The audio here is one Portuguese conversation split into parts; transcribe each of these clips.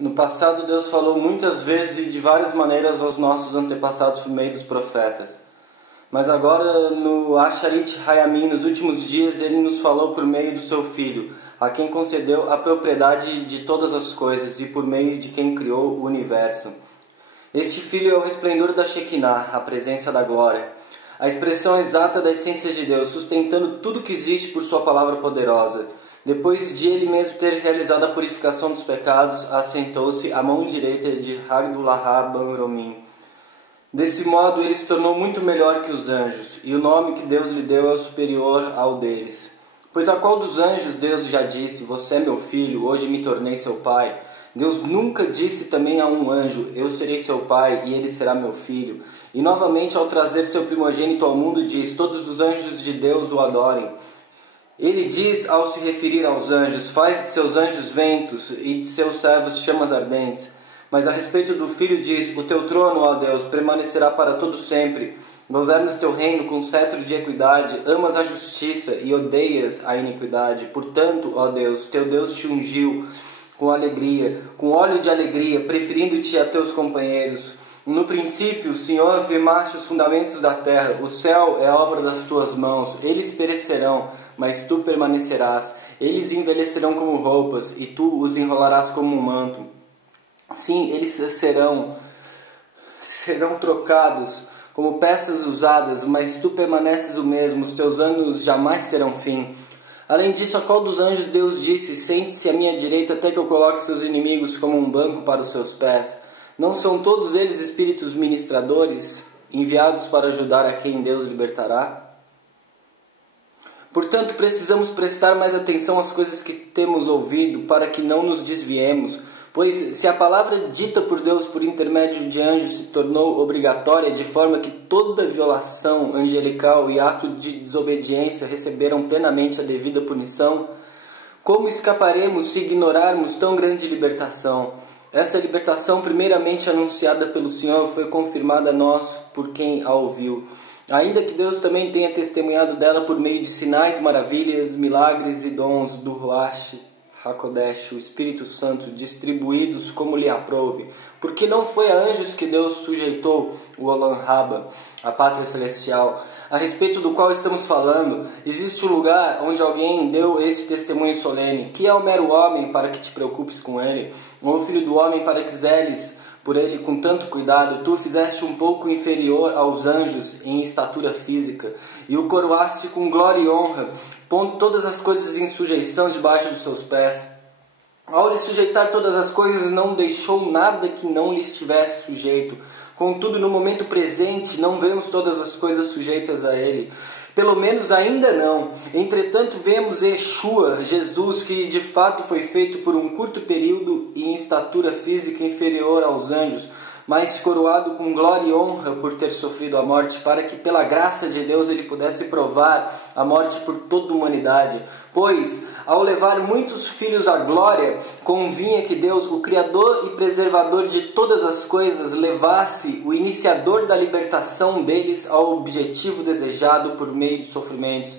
No passado, Deus falou muitas vezes e de várias maneiras aos nossos antepassados por meio dos profetas. Mas agora, no Asharit Hayamim, nos últimos dias, Ele nos falou por meio do Seu Filho, a quem concedeu a propriedade de todas as coisas e por meio de quem criou o universo. Este Filho é o resplendor da Shekinah, a presença da glória, a expressão exata da essência de Deus, sustentando tudo que existe por Sua palavra poderosa. Depois de Ele mesmo ter realizado a purificação dos pecados, assentou-se à mão direita de Hagdullah Ban-Romim. Desse modo, Ele se tornou muito melhor que os anjos, e o nome que Deus lhe deu é superior ao deles. Pois a qual dos anjos Deus já disse, você é meu filho, hoje me tornei seu pai? Deus nunca disse também a um anjo, eu serei seu pai e ele será meu filho. E novamente, ao trazer seu primogênito ao mundo, diz, todos os anjos de Deus o adorem. Ele diz, ao se referir aos anjos, faz de seus anjos ventos e de seus servos chamas ardentes. Mas a respeito do Filho diz, o teu trono, ó Deus, permanecerá para todo sempre. Governas teu reino com cetro de equidade, amas a justiça e odeias a iniquidade. Portanto, ó Deus, teu Deus te ungiu com alegria, com óleo de alegria, preferindo-te a teus companheiros. No princípio, Senhor, afirmaste os fundamentos da terra. O céu é obra das tuas mãos. Eles perecerão, mas tu permanecerás. Eles envelhecerão como roupas, e tu os enrolarás como um manto. Sim, eles serão trocados como peças usadas, mas tu permaneces o mesmo. Os teus anos jamais terão fim. Além disso, a qual dos anjos Deus disse, sente-se à minha direita até que eu coloque seus inimigos como um banco para os seus pés? Não são todos eles espíritos ministradores, enviados para ajudar a quem Deus libertará? Portanto, precisamos prestar mais atenção às coisas que temos ouvido, para que não nos desviemos. Pois, se a palavra dita por Deus por intermédio de anjos se tornou obrigatória, de forma que toda violação angelical e ato de desobediência receberam plenamente a devida punição, como escaparemos se ignorarmos tão grande libertação? Esta libertação, primeiramente anunciada pelo Senhor, foi confirmada a nós por quem a ouviu. Ainda que Deus também tenha testemunhado dela por meio de sinais, maravilhas, milagres e dons do Ruach HaKodesh, o Espírito Santo, distribuídos como lhe aprouve. Porque não foi a anjos que Deus sujeitou o Olam Rabba, a pátria celestial, a respeito do qual estamos falando. Existe um lugar onde alguém deu esse testemunho solene, que é o mero homem para que te preocupes com ele, ou o filho do homem para que zeles por ele com tanto cuidado. Tu o fizeste um pouco inferior aos anjos em estatura física, e o coroaste com glória e honra, pondo todas as coisas em sujeição debaixo dos seus pés. Ao lhe sujeitar todas as coisas, não deixou nada que não lhe estivesse sujeito. Contudo, no momento presente, não vemos todas as coisas sujeitas a ele. Pelo menos ainda não. Entretanto, vemos Yeshua, Jesus, que de fato foi feito por um curto período e em estatura física inferior aos anjos, mas coroado com glória e honra por ter sofrido a morte, para que pela graça de Deus ele pudesse provar a morte por toda a humanidade. Pois, ao levar muitos filhos à glória, convinha que Deus, o Criador e Preservador de todas as coisas, levasse o iniciador da libertação deles ao objetivo desejado por meio de sofrimentos.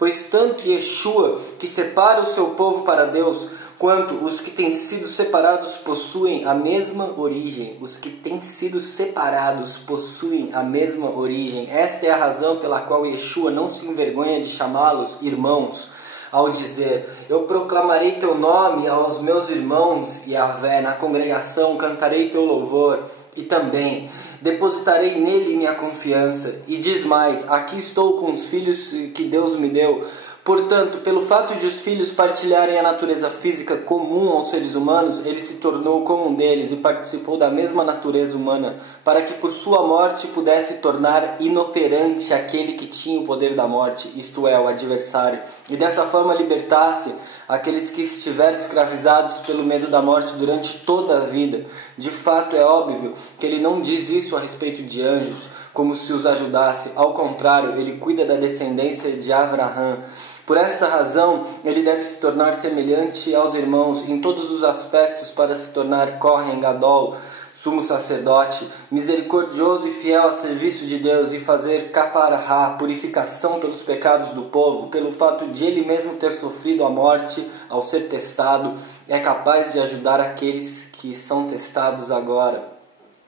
Pois tanto Yeshua, que separa o seu povo para Deus, quanto os que têm sido separados possuem a mesma origem. Os que têm sido separados possuem a mesma origem. Esta é a razão pela qual Yeshua não se envergonha de chamá-los irmãos, ao dizer, eu proclamarei teu nome aos meus irmãos, Yahvé, na congregação cantarei teu louvor, e também depositarei nele minha confiança. E diz mais, aqui estou com os filhos que Deus me deu. Portanto, pelo fato de os filhos partilharem a natureza física comum aos seres humanos, ele se tornou como um deles e participou da mesma natureza humana, para que por sua morte pudesse tornar inoperante aquele que tinha o poder da morte, isto é, o adversário, e dessa forma libertasse aqueles que estiverem escravizados pelo medo da morte durante toda a vida. De fato, é óbvio que ele não diz isso a respeito de anjos, como se os ajudasse. Ao contrário, ele cuida da descendência de Abraham. Por esta razão, ele deve se tornar semelhante aos irmãos em todos os aspectos para se tornar Kohen Gadol, sumo sacerdote, misericordioso e fiel a serviço de Deus, e fazer kaparah, purificação pelos pecados do povo. Pelo fato de ele mesmo ter sofrido a morte ao ser testado, é capaz de ajudar aqueles que são testados agora.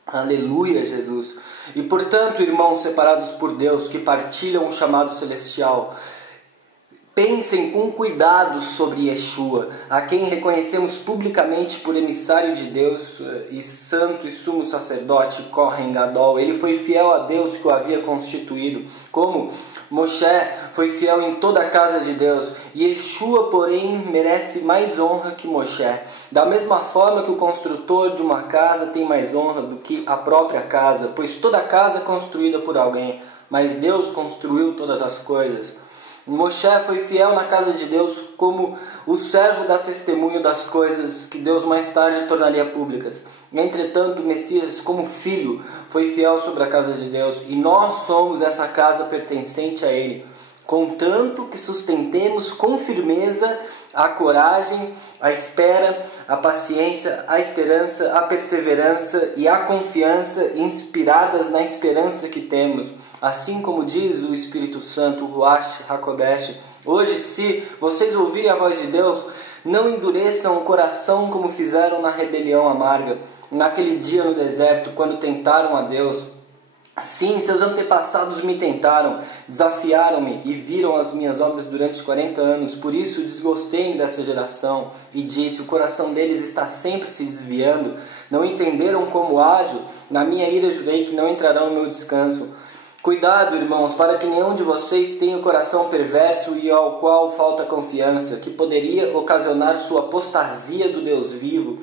Aleluia, Jesus. E portanto, irmãos separados por Deus, que partilham o chamado celestial, pensem com cuidado sobre Yeshua, a quem reconhecemos publicamente por emissário de Deus e santo e sumo sacerdote, Kohen Gadol. Ele foi fiel a Deus que o havia constituído, como Moshe foi fiel em toda a casa de Deus. Yeshua, porém, merece mais honra que Moshe. Da mesma forma que o construtor de uma casa tem mais honra do que a própria casa, pois toda casa é construída por alguém, mas Deus construiu todas as coisas. Moshe foi fiel na casa de Deus como o servo dá testemunho das coisas que Deus mais tarde tornaria públicas. Entretanto, o Messias, como filho, foi fiel sobre a casa de Deus, e nós somos essa casa pertencente a Ele, contanto que sustentemos com firmeza a coragem, a espera, a paciência, a esperança, a perseverança e a confiança inspiradas na esperança que temos. Assim como diz o Espírito Santo, o Ruach HaKodesh, hoje, se vocês ouvirem a voz de Deus, não endureçam o coração como fizeram na rebelião amarga, naquele dia no deserto, quando tentaram a Deus. Sim, seus antepassados me tentaram, desafiaram-me e viram as minhas obras durante 40 anos. Por isso desgostei-me dessa geração e disse, o coração deles está sempre se desviando. Não entenderam como ajo? Na minha ira jurei que não entrarão no meu descanso. Cuidado, irmãos, para que nenhum de vocês tenha o coração perverso e ao qual falta confiança, que poderia ocasionar sua apostasia do Deus vivo.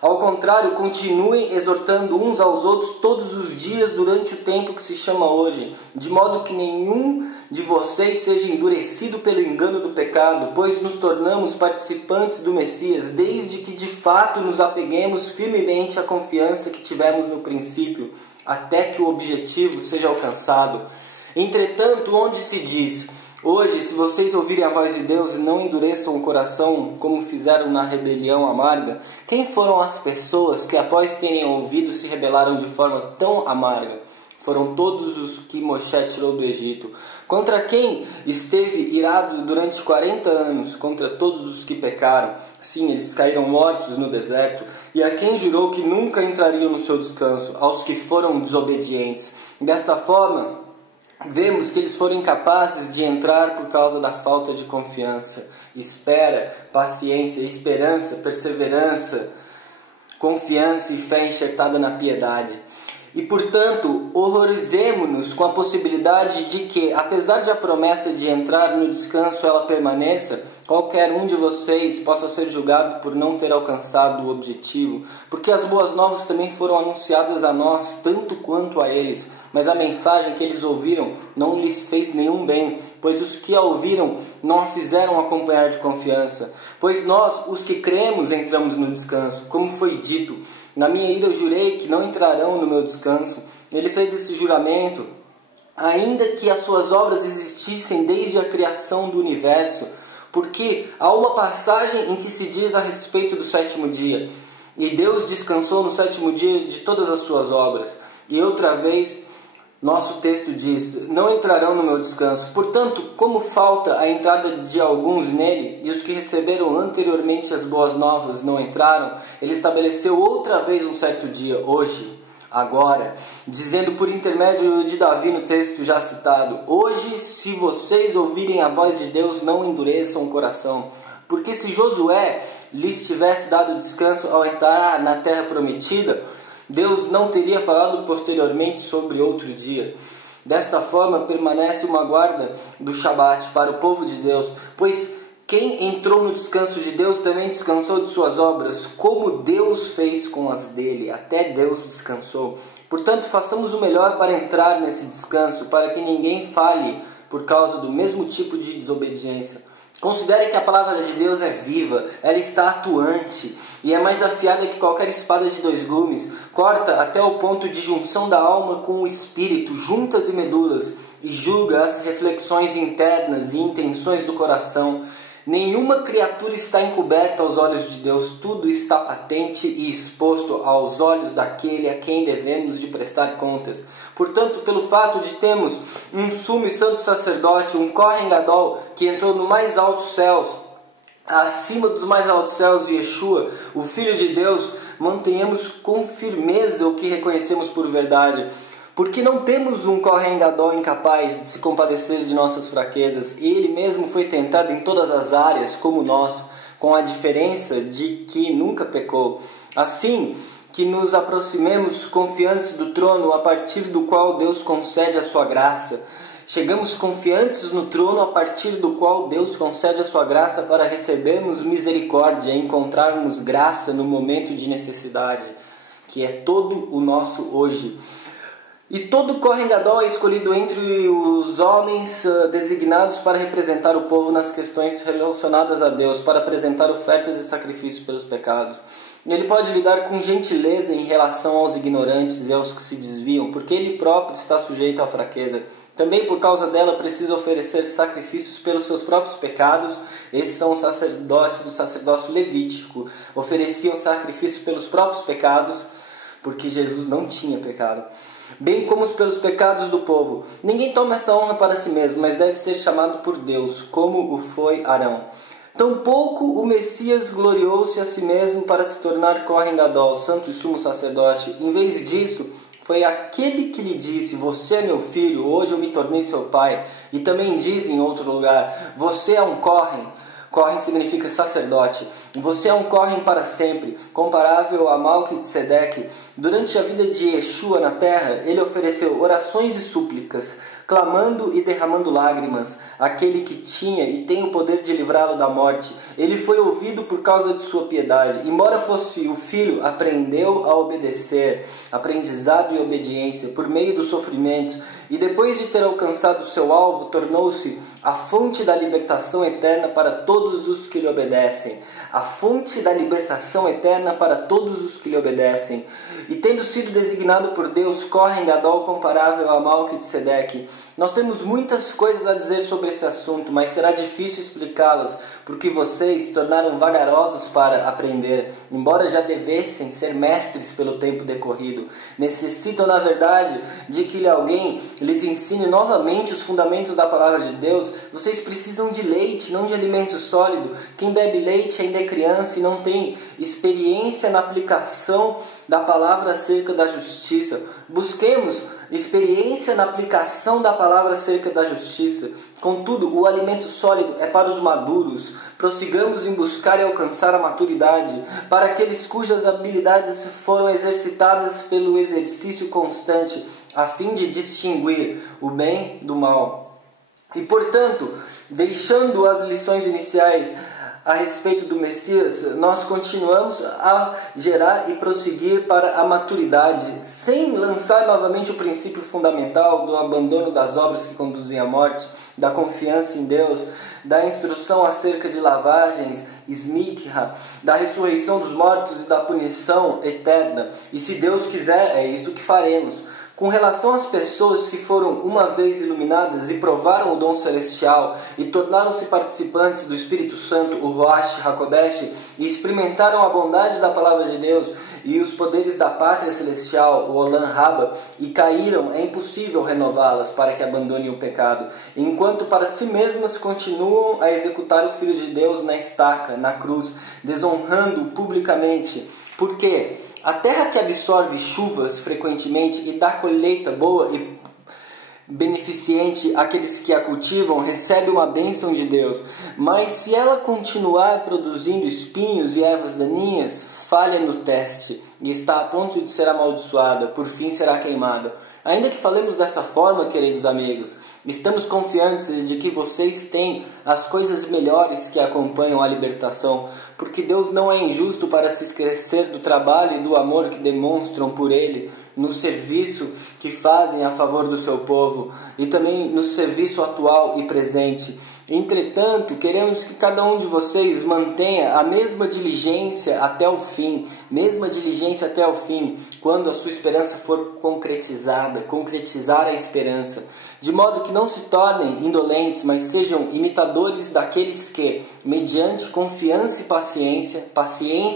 Ao contrário, continuem exortando uns aos outros todos os dias durante o tempo que se chama hoje, de modo que nenhum de vocês seja endurecido pelo engano do pecado, pois nos tornamos participantes do Messias, desde que de fato nos apeguemos firmemente à confiança que tivemos no princípio, até que o objetivo seja alcançado. Entretanto, onde se diz, hoje, se vocês ouvirem a voz de Deus e não endureçam o coração, como fizeram na rebelião amarga, quem foram as pessoas que após terem ouvido se rebelaram de forma tão amarga? Foram todos os que Moshe tirou do Egito. Contra quem esteve irado durante 40 anos? Contra todos os que pecaram. Sim, eles caíram mortos no deserto. E a quem jurou que nunca entrariam no seu descanso? Aos que foram desobedientes. Desta forma, vemos que eles foram incapazes de entrar por causa da falta de confiança. Espera, paciência, esperança, perseverança, confiança e fé enxertada na piedade. E, portanto, horrorizemo-nos com a possibilidade de que, apesar de a promessa de entrar no descanso ela permaneça, qualquer um de vocês possa ser julgado por não ter alcançado o objetivo, porque as boas novas também foram anunciadas a nós, tanto quanto a eles, mas a mensagem que eles ouviram não lhes fez nenhum bem, pois os que a ouviram não a fizeram acompanhar de confiança. Pois nós, os que cremos, entramos no descanso, como foi dito, na minha ira eu jurei que não entrarão no meu descanso. Ele fez esse juramento, ainda que as suas obras existissem desde a criação do universo, porque há uma passagem em que se diz a respeito do sétimo dia, e Deus descansou no sétimo dia de todas as suas obras. E outra vez, nosso texto diz, não entrarão no meu descanso. Portanto, como falta a entrada de alguns nele, e os que receberam anteriormente as boas novas não entraram, ele estabeleceu outra vez um certo dia, hoje, agora, dizendo por intermédio de Davi no texto já citado, hoje, se vocês ouvirem a voz de Deus, não endureçam o coração. Porque se Josué lhes tivesse dado descanso ao entrar na terra prometida, Deus não teria falado posteriormente sobre outro dia. Desta forma, permanece uma guarda do Shabat para o povo de Deus, pois quem entrou no descanso de Deus também descansou de suas obras, como Deus fez com as dele, até Deus descansou. Portanto, façamos o melhor para entrar nesse descanso, para que ninguém falhe por causa do mesmo tipo de desobediência. Considere que a palavra de Deus é viva, ela está atuante e é mais afiada que qualquer espada de 2 gumes. Corta até o ponto de junção da alma com o espírito, juntas e medulas, e julga as reflexões internas e intenções do coração. Nenhuma criatura está encoberta aos olhos de Deus, tudo está patente e exposto aos olhos daquele a quem devemos de prestar contas. Portanto, pelo fato de termos um sumo e santo sacerdote, um Kohen Gadol, que entrou no mais altos céus, acima dos mais altos céus, Yeshua, o Filho de Deus, mantenhamos com firmeza o que reconhecemos por verdade. Porque não temos um Kohen Gadol incapaz de se compadecer de nossas fraquezas. Ele mesmo foi tentado em todas as áreas, como nós, com a diferença de que nunca pecou. Assim, que nos aproximemos confiantes do trono, a partir do qual Deus concede a sua graça. Chegamos confiantes no trono, a partir do qual Deus concede a sua graça para recebermos misericórdia e encontrarmos graça no momento de necessidade, que é todo o nosso hoje. E todo Kohen Gadol é escolhido entre os homens designados para representar o povo nas questões relacionadas a Deus, para apresentar ofertas e sacrifícios pelos pecados. Ele pode lidar com gentileza em relação aos ignorantes e aos que se desviam, porque ele próprio está sujeito à fraqueza. Também por causa dela precisa oferecer sacrifícios pelos seus próprios pecados. Esses são os sacerdotes do sacerdócio levítico. Ofereciam sacrifícios pelos próprios pecados, porque Jesus não tinha pecado, bem como pelos pecados do povo. Ninguém toma essa honra para si mesmo, mas deve ser chamado por Deus, como o foi Arão. Tampouco o Messias gloriou-se a si mesmo para se tornar Kohen Gadol, santo e sumo sacerdote. Em vez disso, foi aquele que lhe disse: você é meu filho, hoje eu me tornei seu pai. E também diz em outro lugar: você é um Kohen. Kohen significa sacerdote. Você é um Kohen para sempre, comparável a Melquisedeque. Durante a vida de Yeshua na terra, ele ofereceu orações e súplicas, clamando e derramando lágrimas, aquele que tinha e tem o poder de livrá-lo da morte. Ele foi ouvido por causa de sua piedade. Embora fosse o filho, aprendeu a obedecer, aprendizado e obediência, por meio dos sofrimentos, e depois de ter alcançado seu alvo, tornou-se a fonte da libertação eterna para todos os que lhe obedecem. A fonte da libertação eterna para todos os que lhe obedecem. E tendo sido designado por Deus, Kohen Gadol comparável a Melquisedeque. Nós temos muitas coisas a dizer sobre esse assunto, mas será difícil explicá-las, porque vocês se tornaram vagarosos para aprender, embora já devessem ser mestres pelo tempo decorrido. Necessitam, na verdade, de que alguém lhes ensine novamente os fundamentos da palavra de Deus. Vocês precisam de leite, não de alimento sólido. Quem bebe leite ainda é criança e não tem experiência na aplicação da palavra acerca da justiça. Busquemos experiência na aplicação da palavra acerca da justiça. Contudo, o alimento sólido é para os maduros. Prossigamos em buscar e alcançar a maturidade, para aqueles cujas habilidades foram exercitadas pelo exercício constante, a fim de distinguir o bem do mal. E, portanto, deixando as lições iniciais a respeito do Messias, nós continuamos a gerar e prosseguir para a maturidade, sem lançar novamente o princípio fundamental do abandono das obras que conduzem à morte, da confiança em Deus, da instrução acerca de lavagens, smikha, da ressurreição dos mortos e da punição eterna. E se Deus quiser, é isto que faremos. Com relação às pessoas que foram uma vez iluminadas e provaram o dom celestial e tornaram-se participantes do Espírito Santo, o Ruach HaKodesh, e experimentaram a bondade da palavra de Deus e os poderes da pátria celestial, o Olam Haba, e caíram, é impossível renová-las para que abandonem o pecado, enquanto para si mesmas continuam a executar o Filho de Deus na estaca, na cruz, desonrando-o publicamente. Por quê? A terra que absorve chuvas frequentemente e dá colheita boa e beneficente àqueles que a cultivam, recebe uma bênção de Deus. Mas se ela continuar produzindo espinhos e ervas daninhas, falha no teste e está a ponto de ser amaldiçoada, por fim será queimada. Ainda que falemos dessa forma, queridos amigos, estamos confiantes de que vocês têm as coisas melhores que acompanham a libertação, porque Deus não é injusto para se esquecer do trabalho e do amor que demonstram por Ele no serviço que fazem a favor do seu povo e também no serviço atual e presente. Entretanto, queremos que cada um de vocês mantenha a mesma diligência até o fim, quando a sua esperança for concretizar a esperança, de modo que não se tornem indolentes, mas sejam imitadores daqueles que, mediante paciência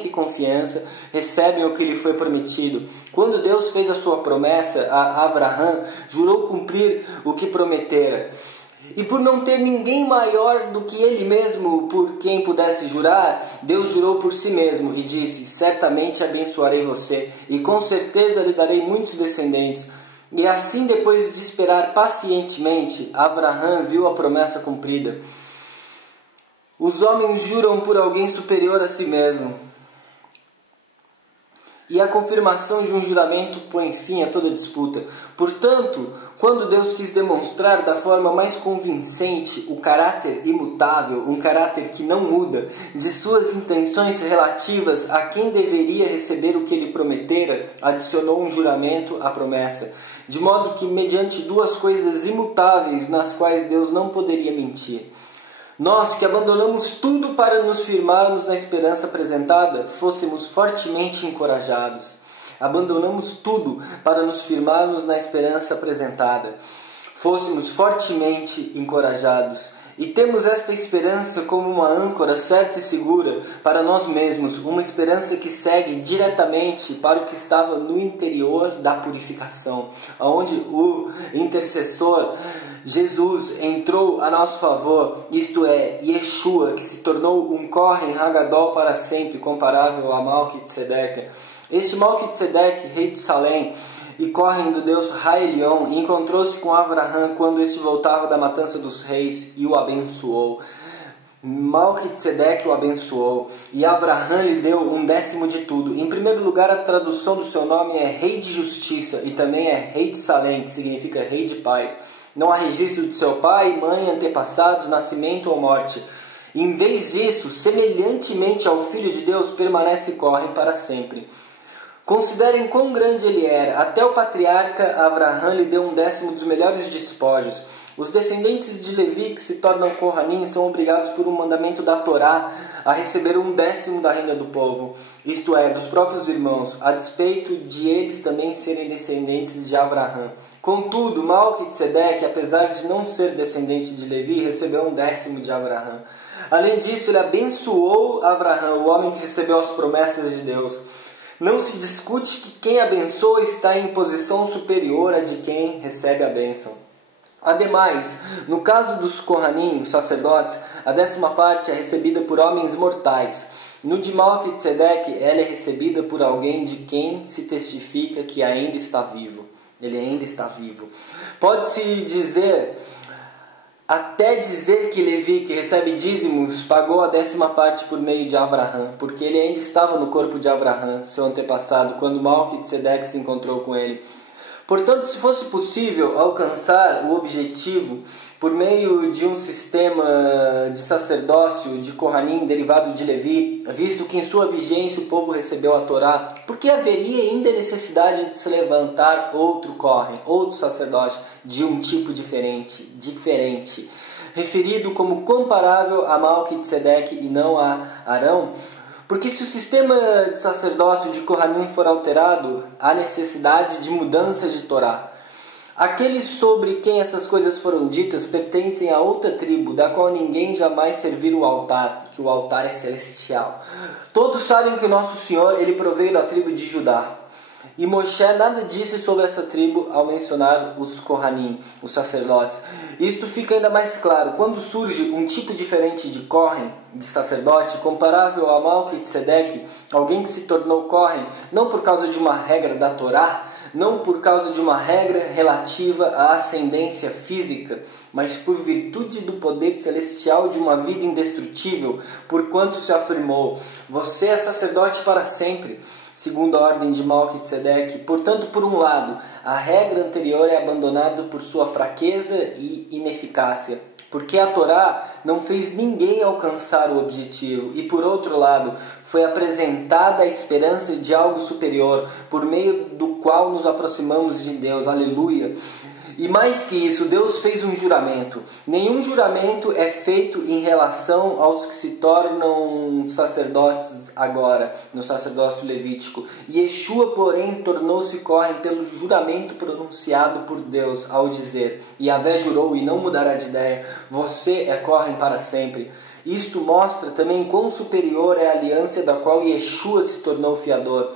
e confiança, recebem o que lhe foi prometido. Quando Deus fez a sua promessa a Abraão, jurou cumprir o que prometera. E por não ter ninguém maior do que ele mesmo por quem pudesse jurar, Deus jurou por si mesmo e disse: certamente abençoarei você, e com certeza lhe darei muitos descendentes. E assim, depois de esperar pacientemente, Abraão viu a promessa cumprida. Os homens juram por alguém superior a si mesmo. E a confirmação de um juramento põe fim a toda disputa. Portanto, quando Deus quis demonstrar da forma mais convincente o caráter imutável, um caráter que não muda, de suas intenções relativas a quem deveria receber o que ele prometera, adicionou um juramento à promessa, de modo que, mediante duas coisas imutáveis nas quais Deus não poderia mentir, nós que abandonamos tudo para nos firmarmos na esperança apresentada, fôssemos fortemente encorajados. Abandonamos tudo para nos firmarmos na esperança apresentada, fôssemos fortemente encorajados. E temos esta esperança como uma âncora certa e segura para nós mesmos, uma esperança que segue diretamente para o que estava no interior da purificação, onde o intercessor Jesus entrou a nosso favor, isto é, Yeshua, que se tornou um Kohen Hagadol para sempre, comparável a Malquisedeque. Este Malquisedeque, rei de Salém, e Kohen do Deus Raelion, encontrou-se com Abraão quando este voltava da matança dos reis e o abençoou. Malquisedeque o abençoou e Abraão lhe deu 1/10 de tudo. Em primeiro lugar, a tradução do seu nome é Rei de Justiça e também é Rei de Salém, que significa Rei de Paz. Não há registro de seu pai, mãe, antepassados, nascimento ou morte. Em vez disso, semelhantemente ao Filho de Deus, permanece e corre para sempre. Considerem quão grande ele era. Até o patriarca Abraão lhe deu 1/10 dos melhores despojos. Os descendentes de Levi que se tornam Kohanim são obrigados por um mandamento da Torá a receber 1/10 da renda do povo, isto é, dos próprios irmãos, a despeito de eles também serem descendentes de Abraão. Contudo, Malquisedeque, apesar de não ser descendente de Levi, recebeu 1/10 de Abraão. Além disso, ele abençoou Abraão, o homem que recebeu as promessas de Deus. Não se discute que quem abençoa está em posição superior à de quem recebe a bênção. Ademais, no caso dos Kohanim, os sacerdotes, a 10ª parte é recebida por homens mortais. No de Malquisedeque, ela é recebida por alguém de quem se testifica que ainda está vivo. Ele ainda está vivo. Pode-se dizer, até dizer que Levi, que recebe dízimos, pagou a 10ª parte por meio de Abraão, porque ele ainda estava no corpo de Abraão, seu antepassado, quando Malquisedeque se encontrou com ele. Portanto, se fosse possível alcançar o objetivo por meio de um sistema de sacerdócio de Kohanim derivado de Levi, visto que em sua vigência o povo recebeu a Torá, por que haveria ainda necessidade de se levantar outro Kohen, outro sacerdote de um tipo diferente, referido como comparável a Malquisedeque e não a Arão? Porque se o sistema de sacerdócio de Kohanim for alterado, há necessidade de mudança de Torá. Aqueles sobre quem essas coisas foram ditas pertencem a outra tribo, da qual ninguém jamais serviu o altar, porque o altar é celestial. Todos sabem que o nosso Senhor, ele proveio da tribo de Judá. E Moshe nada disse sobre essa tribo ao mencionar os Kohanim, os sacerdotes. Isto fica ainda mais claro quando surge um tipo diferente de Kohen, de sacerdote, comparável a Malquisedeque, alguém que se tornou Kohen, não por causa de uma regra da Torá, não por causa de uma regra relativa à ascendência física, mas por virtude do poder celestial de uma vida indestrutível, porquanto se afirmou: você é sacerdote para sempre, segundo a ordem de Malquisedeque. Portanto, por um lado, a regra anterior é abandonada por sua fraqueza e ineficácia, porque a Torá não fez ninguém alcançar o objetivo, e por outro lado, foi apresentada a esperança de algo superior, por meio do qual nos aproximamos de Deus. Aleluia! E mais que isso, Deus fez um juramento. Nenhum juramento é feito em relação aos que se tornam sacerdotes agora, no sacerdócio levítico. Yeshua, porém, tornou-se Kohen pelo juramento pronunciado por Deus, ao dizer: Yahvé jurou e não mudará de ideia, você é Kohen para sempre. Isto mostra também quão superior é a aliança da qual Yeshua se tornou fiador.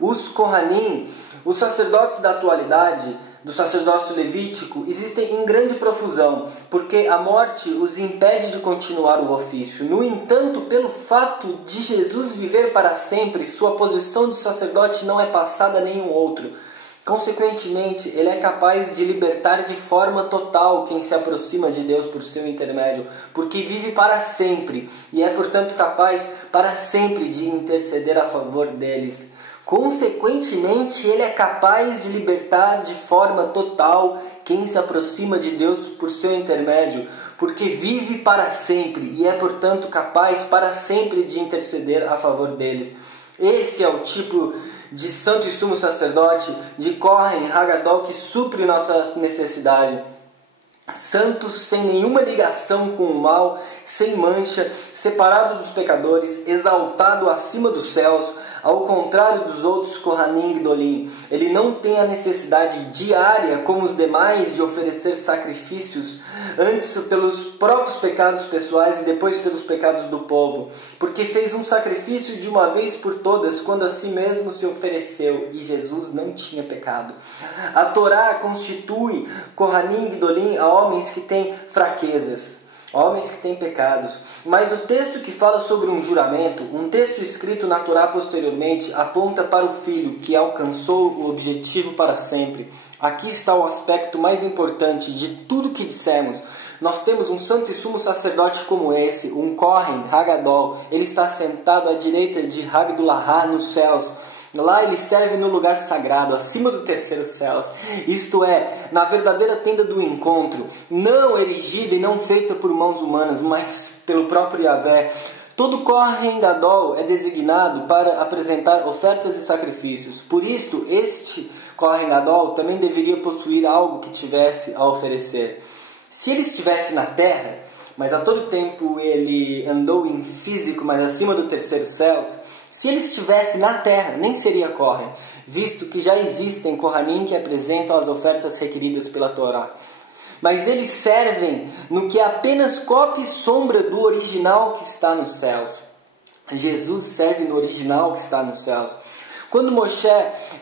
Os Kohanim, os sacerdotes da atualidade, do sacerdócio levítico existem em grande profusão, porque a morte os impede de continuar o ofício. No entanto, pelo fato de Jesus viver para sempre, sua posição de sacerdote não é passada a nenhum outro. Consequentemente, ele é capaz de libertar de forma total quem se aproxima de Deus por seu intermédio, porque vive para sempre e é, portanto, capaz para sempre de interceder a favor deles. Consequentemente, ele é capaz de libertar de forma total quem se aproxima de Deus por seu intermédio, porque vive para sempre e é, portanto, capaz para sempre de interceder a favor deles. Esse é o tipo de santo e sumo sacerdote, de Kohen Hagadol, que supre nossa necessidade. Santos sem nenhuma ligação com o mal, sem mancha, separado dos pecadores, exaltado acima dos céus, ao contrário dos outros Kohanim Gdolim. Ele não tem a necessidade diária, como os demais, de oferecer sacrifícios, antes pelos próprios pecados pessoais e depois pelos pecados do povo, porque fez um sacrifício de uma vez por todas, quando a si mesmo se ofereceu, e Jesus não tinha pecado. A Torá constitui Kohanim Gdolim a homens que têm fraquezas, homens que têm pecados. Mas o texto que fala sobre um juramento, um texto escrito na Torá posteriormente, aponta para o Filho, que alcançou o objetivo para sempre. Aqui está o aspecto mais importante de tudo que dissemos. Nós temos um santo e sumo sacerdote como esse, um Kohen Hagadol. Ele está sentado à direita de Hagdulahá nos céus. Lá ele serve no lugar sagrado, acima do terceiro céu, isto é, na verdadeira tenda do encontro, não erigida e não feita por mãos humanas, mas pelo próprio Yahvé. Todo Kohen Gadol é designado para apresentar ofertas e sacrifícios. Por isto, este Kohen Gadol também deveria possuir algo que tivesse a oferecer. Se ele estivesse na terra, mas a todo tempo ele andou em físico, mas acima do terceiro céu, se ele estivesse na terra, nem seria Kohen, visto que já existem Kohanim que apresentam as ofertas requeridas pela Torá. Mas eles servem no que é apenas cópia e sombra do original que está nos céus. Jesus serve no original que está nos céus. Quando Moshe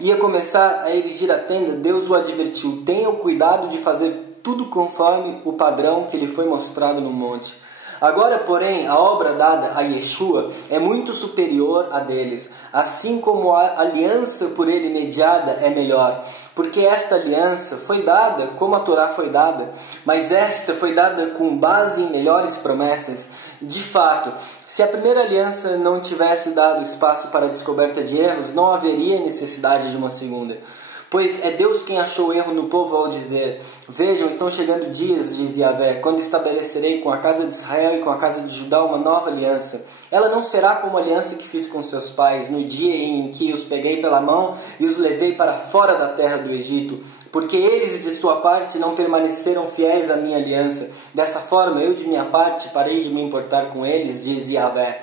ia começar a erigir a tenda, Deus o advertiu: tenha o cuidado de fazer tudo conforme o padrão que lhe foi mostrado no monte. Agora, porém, a obra dada a Yeshua é muito superior à deles, assim como a aliança por ele mediada é melhor, porque esta aliança foi dada como a Torá foi dada, mas esta foi dada com base em melhores promessas. De fato, se a primeira aliança não tivesse dado espaço para a descoberta de erros, não haveria necessidade de uma segunda. Pois é Deus quem achou erro no povo ao dizer: vejam, estão chegando dias, diz Yahvé, quando estabelecerei com a casa de Israel e com a casa de Judá uma nova aliança. Ela não será como a aliança que fiz com seus pais, no dia em que os peguei pela mão e os levei para fora da terra do Egito, porque eles de sua parte não permaneceram fiéis à minha aliança. Dessa forma, eu de minha parte parei de me importar com eles, diz Yahvé.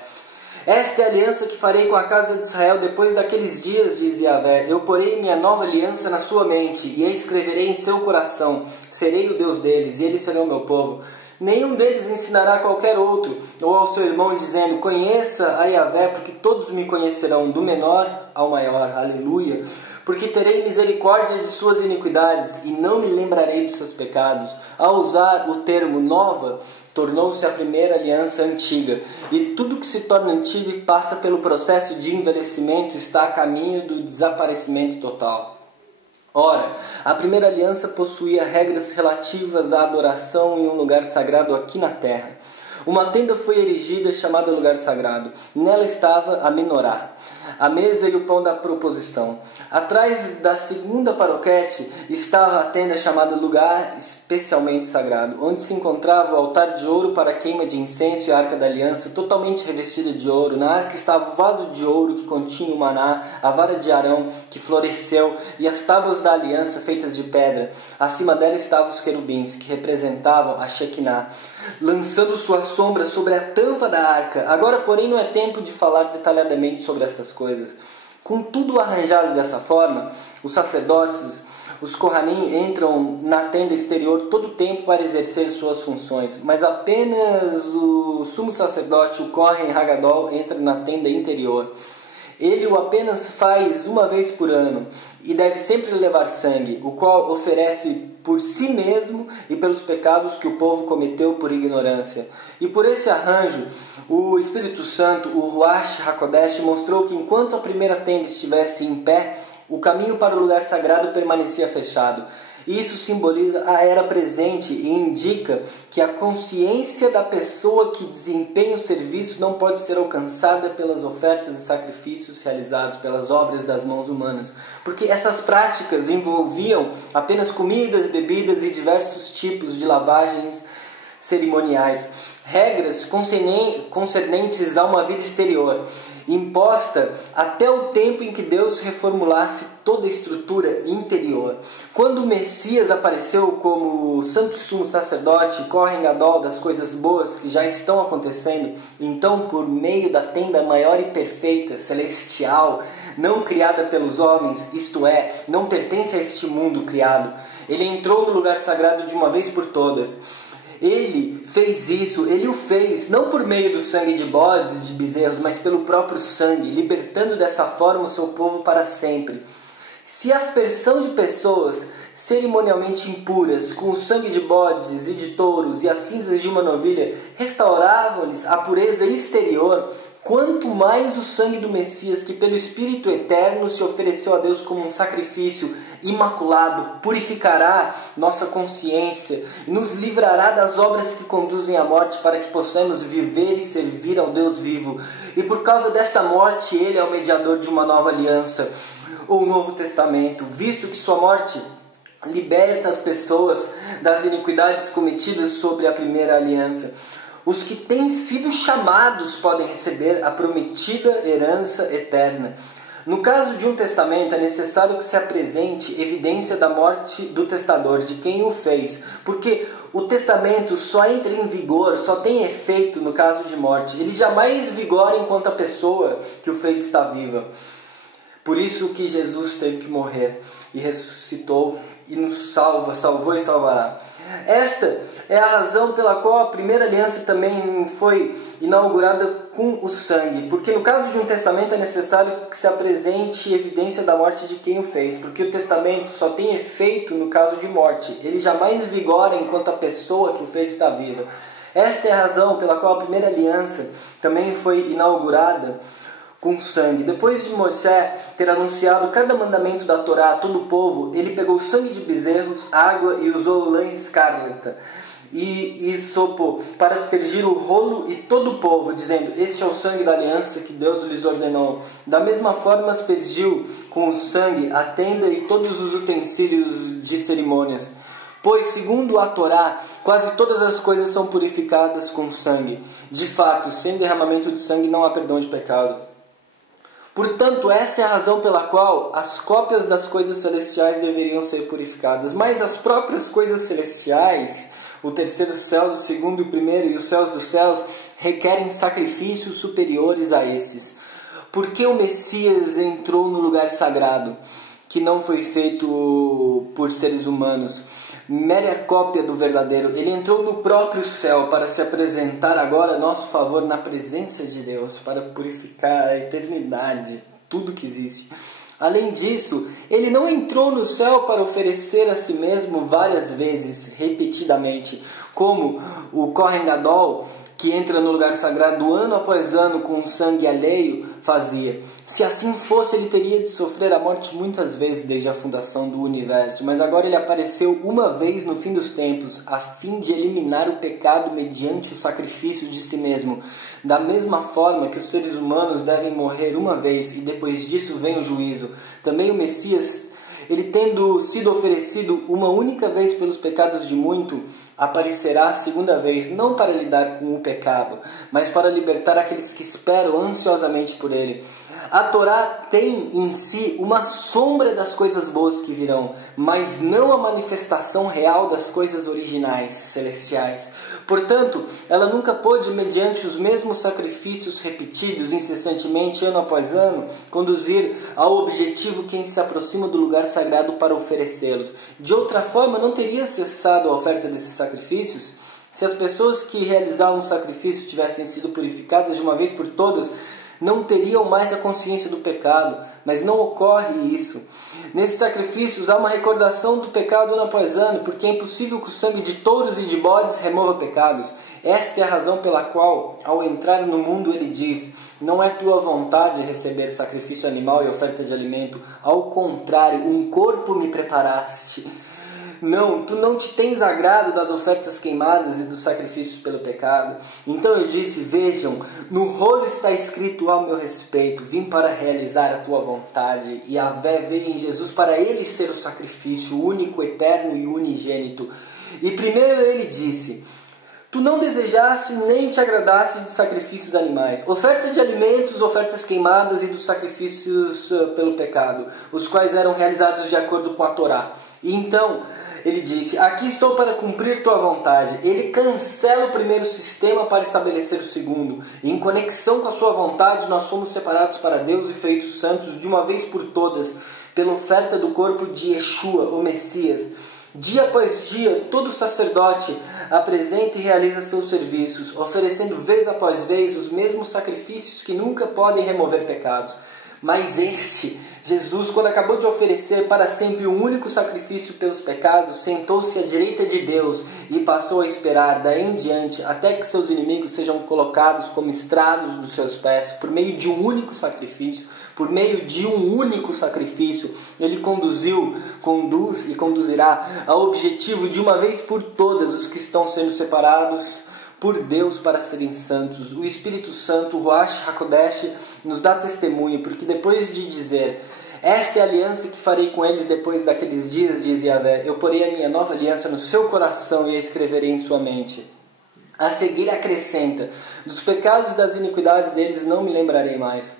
Esta é a aliança que farei com a casa de Israel depois daqueles dias, diz Yahvé. Eu porei minha nova aliança na sua mente e a escreverei em seu coração. Serei o Deus deles e eles serão meu povo. Nenhum deles ensinará qualquer outro, ou ao seu irmão dizendo: conheça a Yahvé, porque todos me conhecerão, do menor ao maior. Aleluia! Porque terei misericórdia de suas iniquidades e não me lembrarei de seus pecados. Ao usar o termo nova, tornou-se a primeira aliança antiga. E tudo que se torna antigo e passa pelo processo de envelhecimento está a caminho do desaparecimento total. Ora, a primeira aliança possuía regras relativas à adoração em um lugar sagrado aqui na terra. Uma tenda foi erigida chamada lugar sagrado. Nela estava a menorá, a mesa e o pão da proposição. Atrás da segunda paroquete estava a tenda chamada lugar especialmente sagrado, onde se encontrava o altar de ouro para a queima de incenso e a arca da aliança, totalmente revestida de ouro. Na arca estava o vaso de ouro que continha o maná, a vara de Arão que floresceu e as tábuas da aliança feitas de pedra. Acima dela estavam os querubins, que representavam a Shekinah, lançando sua sombra sobre a tampa da arca. Agora, porém, não é tempo de falar detalhadamente sobre essas coisas. Com tudo arranjado dessa forma, os sacerdotes, os Kohanim, entram na tenda exterior todo o tempo para exercer suas funções, mas apenas o sumo sacerdote, o Kohen Hagadol, entra na tenda interior. Ele o apenas faz uma vez por ano e deve sempre levar sangue, o qual oferece por si mesmo e pelos pecados que o povo cometeu por ignorância. E por esse arranjo, o Espírito Santo, o Ruach HaKodesh, mostrou que enquanto a primeira tenda estivesse em pé, o caminho para o lugar sagrado permanecia fechado. Isso simboliza a era presente e indica que a consciência da pessoa que desempenha o serviço não pode ser alcançada pelas ofertas e sacrifícios realizados pelas obras das mãos humanas, porque essas práticas envolviam apenas comidas, bebidas e diversos tipos de lavagens cerimoniais, regras concernentes a uma vida exterior, imposta até o tempo em que Deus reformulasse toda a estrutura interior. Quando o Messias apareceu como santo sumo sacerdote, Kohen Gadol das coisas boas que já estão acontecendo, então por meio da tenda maior e perfeita, celestial, não criada pelos homens, isto é, não pertence a este mundo criado, ele entrou no lugar sagrado de uma vez por todas. Ele fez isso, ele o fez, não por meio do sangue de bodes e de bezerros, mas pelo próprio sangue, libertando dessa forma o seu povo para sempre. Se a aspersão de pessoas cerimonialmente impuras, com o sangue de bodes e de touros e as cinzas de uma novilha, restauravam-lhes a pureza exterior, quanto mais o sangue do Messias, que pelo Espírito Eterno se ofereceu a Deus como um sacrifício imaculado, purificará nossa consciência e nos livrará das obras que conduzem à morte, para que possamos viver e servir ao Deus vivo. E por causa desta morte, Ele é o mediador de uma nova aliança, ou Novo Testamento, visto que sua morte liberta as pessoas das iniquidades cometidas sobre a primeira aliança. Os que têm sido chamados podem receber a prometida herança eterna. No caso de um testamento, é necessário que se apresente evidência da morte do testador, de quem o fez, porque o testamento só entra em vigor, só tem efeito no caso de morte. Ele jamais vigora enquanto a pessoa que o fez está viva. Por isso que Jesus teve que morrer e ressuscitou e nos salvou e salvará. Esta é a razão pela qual a primeira aliança também foi inaugurada com o sangue, porque no caso de um testamento é necessário que se apresente evidência da morte de quem o fez, porque o testamento só tem efeito no caso de morte, ele jamais vigora enquanto a pessoa que o fez está viva. Esta é a razão pela qual a primeira aliança também foi inaugurada com sangue. Depois de Moisés ter anunciado cada mandamento da Torá a todo o povo, ele pegou sangue de bezerros, água e usou lã escarlata e isopo para aspergir o rolo e todo o povo, dizendo: este é o sangue da aliança que Deus lhes ordenou. Da mesma forma aspergiu com o sangue a tenda e todos os utensílios de cerimônias. Pois, segundo a Torá, quase todas as coisas são purificadas com sangue. De fato, sem derramamento de sangue não há perdão de pecado. Portanto, essa é a razão pela qual as cópias das coisas celestiais deveriam ser purificadas. Mas as próprias coisas celestiais, o terceiro céu, o segundo e o primeiro e os céus dos céus, requerem sacrifícios superiores a esses. Porque o Messias entrou no lugar sagrado, que não foi feito por seres humanos, mera cópia do verdadeiro. Ele entrou no próprio céu para se apresentar agora a nosso favor na presença de Deus, para purificar a eternidade, tudo que existe. Além disso, ele não entrou no céu para oferecer a si mesmo várias vezes, repetidamente, como o Kohen Gadol, que entra no lugar sagrado ano após ano com sangue alheio, fazia. Se assim fosse, ele teria de sofrer a morte muitas vezes desde a fundação do universo, mas agora ele apareceu uma vez no fim dos tempos, a fim de eliminar o pecado mediante o sacrifício de si mesmo. Da mesma forma que os seres humanos devem morrer uma vez e depois disso vem o juízo, também o Messias, ele tendo sido oferecido uma única vez pelos pecados de muito, aparecerá a segunda vez, não para lidar com o pecado, mas para libertar aqueles que esperam ansiosamente por ele. A Torá tem em si uma sombra das coisas boas que virão, mas não a manifestação real das coisas originais, celestiais. Portanto, ela nunca pôde, mediante os mesmos sacrifícios repetidos incessantemente, ano após ano, conduzir ao objetivo quem se aproxima do lugar sagrado para oferecê-los. De outra forma, não teria cessado a oferta desses sacrifícios se as pessoas que realizavam o sacrifício tivessem sido purificadas de uma vez por todas. não teriam mais a consciência do pecado, mas não ocorre isso. Nesses sacrifícios há uma recordação do pecado ano após ano, porque é impossível que o sangue de touros e de bodes remova pecados. Esta é a razão pela qual, ao entrar no mundo, ele diz: não é tua vontade receber sacrifício animal e oferta de alimento, ao contrário, um corpo me preparaste. Não, tu não te tens agrado das ofertas queimadas e dos sacrifícios pelo pecado. Então eu disse: vejam, no rolo está escrito ao meu respeito: vim para realizar a tua vontade. E Yahvé veio em Jesus para ele ser o sacrifício único, eterno e unigênito. E primeiro ele disse: tu não desejaste nem te agradaste de sacrifícios animais, oferta de alimentos, ofertas queimadas e dos sacrifícios pelo pecado, os quais eram realizados de acordo com a Torá. E então ele disse: aqui estou para cumprir tua vontade. Ele cancela o primeiro sistema para estabelecer o segundo. E em conexão com a sua vontade, nós fomos separados para Deus e feitos santos de uma vez por todas, pela oferta do corpo de Yeshua, o Messias. Dia após dia, todo sacerdote apresenta e realiza seus serviços, oferecendo vez após vez os mesmos sacrifícios que nunca podem remover pecados. Mas este, Jesus, quando acabou de oferecer para sempre um único sacrifício pelos pecados, sentou-se à direita de Deus e passou a esperar daí em diante até que seus inimigos sejam colocados como estrados dos seus pés, por meio de um único sacrifício. Por meio de um único sacrifício, ele conduz e conduzirá ao objetivo de uma vez por todas os que estão sendo separados por Deus para serem santos. O Espírito Santo, o Ruach HaKodesh, nos dá testemunho, porque depois de dizer: esta é a aliança que farei com eles depois daqueles dias, diz Yahvé, eu porei a minha nova aliança no seu coração e a escreverei em sua mente. A seguir acrescenta: dos pecados e das iniquidades deles não me lembrarei mais.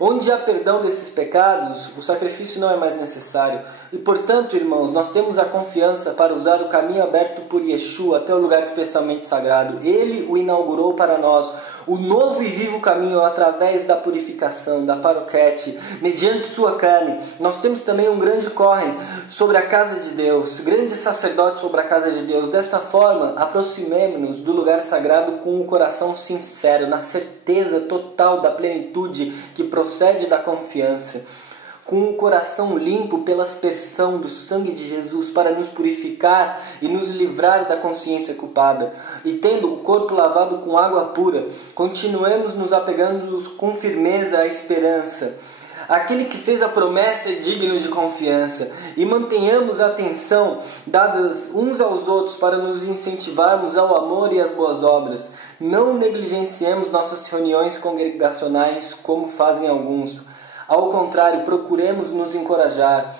Onde há perdão desses pecados, o sacrifício não é mais necessário. E portanto, irmãos, nós temos a confiança para usar o caminho aberto por Yeshua até o lugar especialmente sagrado. Ele o inaugurou para nós, o novo e vivo caminho através da purificação, da paroquete, mediante sua carne. Nós temos também um grande Kohen sobre a casa de Deus, grande sacerdote sobre a casa de Deus. Dessa forma, aproximemo-nos do lugar sagrado com o coração sincero, na certeza total da plenitude que procede da confiança, com o coração limpo pela aspersão do sangue de Jesus para nos purificar e nos livrar da consciência culpada. E tendo o corpo lavado com água pura, continuemos nos apegando com firmeza à esperança. Aquele que fez a promessa é digno de confiança. E mantenhamos a atenção dadas uns aos outros para nos incentivarmos ao amor e às boas obras. Não negligenciemos nossas reuniões congregacionais como fazem alguns. Ao contrário, procuremos nos encorajar.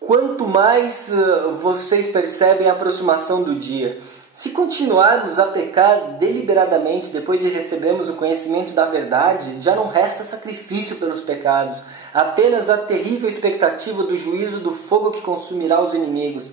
Quanto mais vocês percebem a aproximação do dia. Se continuarmos a pecar deliberadamente depois de recebermos o conhecimento da verdade, já não resta sacrifício pelos pecados, apenas a terrível expectativa do juízo do fogo que consumirá os inimigos.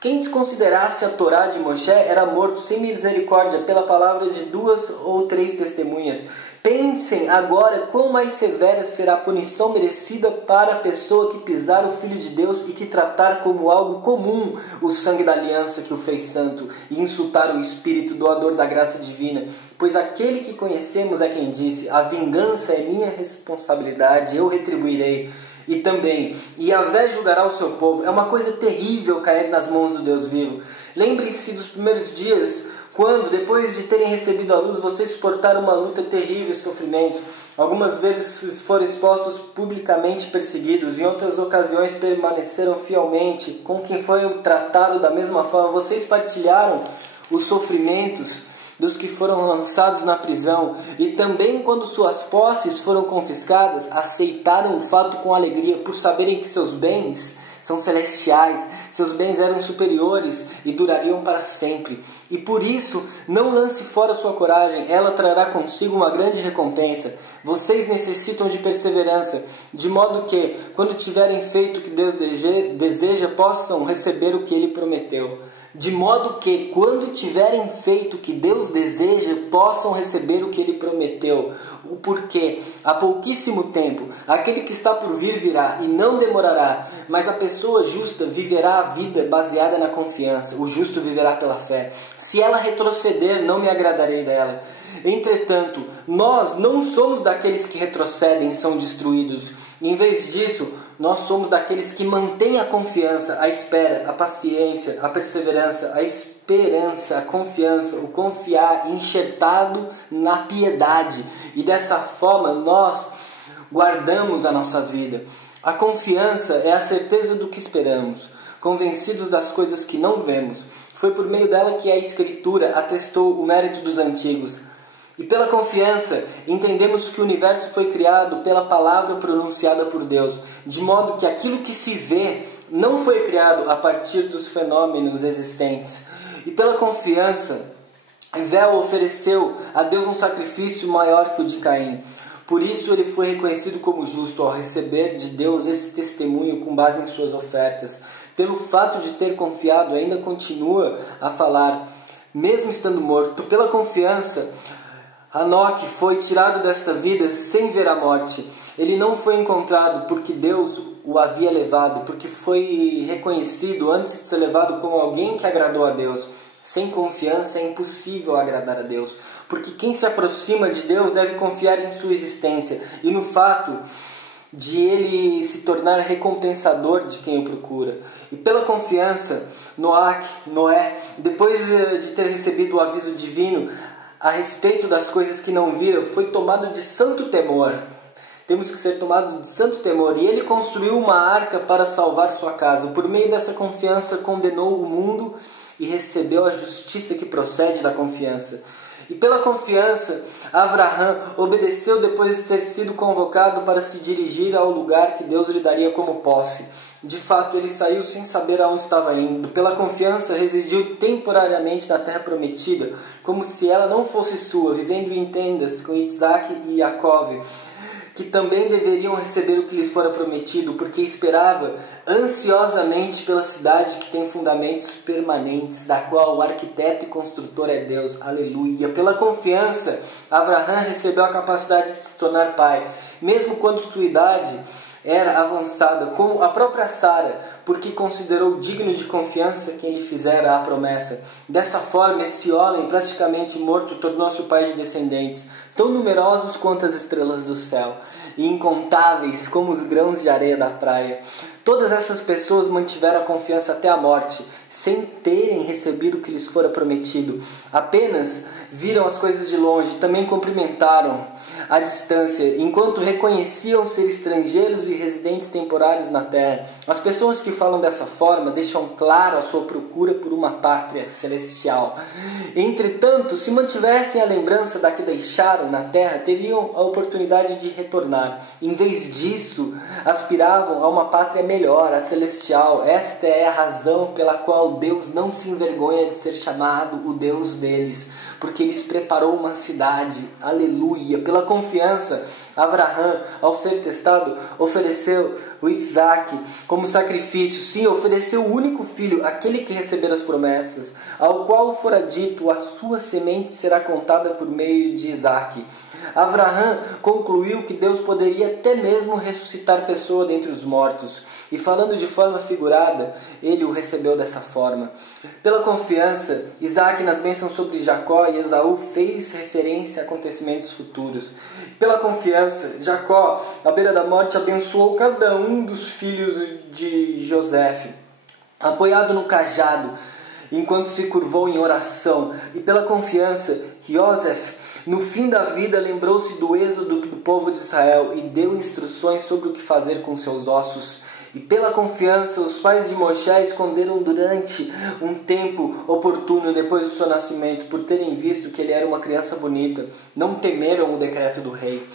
Quem desconsiderasse a Torá de Moshe era morto sem misericórdia pela palavra de 2 ou 3 testemunhas. Pensem agora quão mais severa será a punição merecida para a pessoa que pisar o Filho de Deus e que tratar como algo comum o sangue da aliança que o fez santo e insultar o Espírito doador da graça divina. Pois aquele que conhecemos é quem disse: a vingança é minha responsabilidade, eu retribuirei. E também, Yahvé julgará o seu povo. É uma coisa terrível cair nas mãos do Deus vivo. Lembre-se dos primeiros dias, quando, depois de terem recebido a luz, vocês suportaram uma luta terrível e sofrimentos. Algumas vezes foram expostos publicamente perseguidos, em outras ocasiões permaneceram fielmente com quem foi tratado da mesma forma. Vocês partilharam os sofrimentos dos que foram lançados na prisão, e também quando suas posses foram confiscadas, aceitaram o fato com alegria, por saberem que seus bens são celestiais, seus bens eram superiores e durariam para sempre. E por isso, não lance fora sua coragem, ela trará consigo uma grande recompensa. Vocês necessitam de perseverança, de modo que, quando tiverem feito o que Deus deseja, possam receber o que Ele prometeu. de modo que, quando tiverem feito o que Deus deseja, possam receber o que Ele prometeu. O porquê? Há pouquíssimo tempo, aquele que está por vir virá, e não demorará, mas a pessoa justa viverá a vida baseada na confiança. O justo viverá pela fé. Se ela retroceder, não me agradarei dela. Entretanto, nós não somos daqueles que retrocedem e são destruídos. Em vez disso, nós somos daqueles que mantêm a confiança, a espera, a paciência, a perseverança, a esperança, a confiança, o confiar enxertado na piedade. E dessa forma nós guardamos a nossa vida. A confiança é a certeza do que esperamos, convencidos das coisas que não vemos. Foi por meio dela que a Escritura atestou o mérito dos antigos. E pela confiança, entendemos que o universo foi criado pela palavra pronunciada por Deus, de modo que aquilo que se vê não foi criado a partir dos fenômenos existentes. E pela confiança, Abel ofereceu a Deus um sacrifício maior que o de Caim. Por isso ele foi reconhecido como justo ao receber de Deus esse testemunho com base em suas ofertas. Pelo fato de ter confiado, ainda continua a falar, mesmo estando morto. Pela confiança, Enoque foi tirado desta vida sem ver a morte. Ele não foi encontrado porque Deus o havia levado, porque foi reconhecido antes de ser levado como alguém que agradou a Deus. Sem confiança é impossível agradar a Deus, porque quem se aproxima de Deus deve confiar em sua existência e no fato de Ele se tornar recompensador de quem o procura. E pela confiança, Noé, depois de ter recebido o aviso divino a respeito das coisas que não viram, foi tomado de santo temor. Temos que ser tomados de santo temor. E ele construiu uma arca para salvar sua casa. Por meio dessa confiança condenou o mundo e recebeu a justiça que procede da confiança. E pela confiança, Abraão obedeceu depois de ter sido convocado para se dirigir ao lugar que Deus lhe daria como posse. De fato, ele saiu sem saber aonde estava indo. Pela confiança, residiu temporariamente na terra prometida, como se ela não fosse sua, vivendo em tendas com Isaac e Jacó, que também deveriam receber o que lhes fora prometido, porque esperava ansiosamente pela cidade que tem fundamentos permanentes, da qual o arquiteto e construtor é Deus. Aleluia! Pela confiança, Abraão recebeu a capacidade de se tornar pai, mesmo quando sua idade era avançada, como a própria Sara, porque considerou digno de confiança quem lhe fizera a promessa. Dessa forma, esse homem, praticamente morto, tornou-se o pai de descendentes, tão numerosos quanto as estrelas do céu, e incontáveis como os grãos de areia da praia. Todas essas pessoas mantiveram a confiança até a morte, sem terem recebido o que lhes fora prometido. Apenas viram as coisas de longe, também cumprimentaram à distância, enquanto reconheciam ser estrangeiros e residentes temporários na terra. As pessoas que falam dessa forma deixam claro a sua procura por uma pátria celestial. Entretanto, se mantivessem a lembrança da que deixaram na terra, teriam a oportunidade de retornar. Em vez disso, aspiravam a uma pátria melhor, a celestial. Esta é a razão pela qual Deus não se envergonha de ser chamado o Deus deles, porque lhes preparou uma cidade. Aleluia! Pela confiança, Abraão, ao ser testado, ofereceu o Isaac como sacrifício. Sim, ofereceu o único filho, aquele que recebera as promessas, ao qual fora dito, a sua semente será contada por meio de Isaac. Abraão concluiu que Deus poderia até mesmo ressuscitar pessoa dentre os mortos. E falando de forma figurada, ele o recebeu dessa forma. Pela confiança, Isaac nas bênçãos sobre Jacó e Esaú fez referência a acontecimentos futuros. Pela confiança, Jacó, à beira da morte, abençoou cada um dos filhos de José, apoiado no cajado, enquanto se curvou em oração. E pela confiança, José, no fim da vida, lembrou-se do êxodo do povo de Israel e deu instruções sobre o que fazer com seus ossos. E pela confiança, os pais de Moisés esconderam durante um tempo oportuno depois do seu nascimento, por terem visto que ele era uma criança bonita. Não temeram o decreto do rei.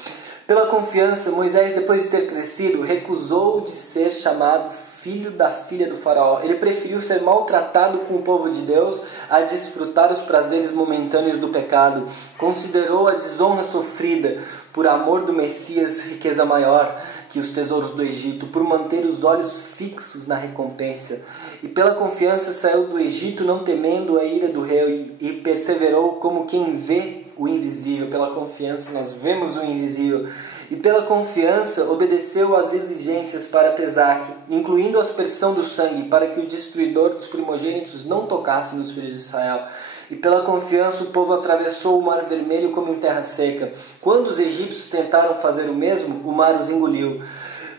Pela confiança, Moisés, depois de ter crescido, recusou de ser chamado filho da filha do faraó. Ele preferiu ser maltratado com o povo de Deus a desfrutar os prazeres momentâneos do pecado. Considerou a desonra sofrida por amor do Messias, riqueza maior que os tesouros do Egito, por manter os olhos fixos na recompensa. E pela confiança saiu do Egito, não temendo a ira do rei, e perseverou como quem vê o invisível. Pela confiança nós vemos o invisível. E pela confiança obedeceu às exigências para Pesaque, incluindo a aspersão do sangue, para que o destruidor dos primogênitos não tocasse nos filhos de Israel. E pela confiança o povo atravessou o mar vermelho como em terra seca. Quando os egípcios tentaram fazer o mesmo, o mar os engoliu.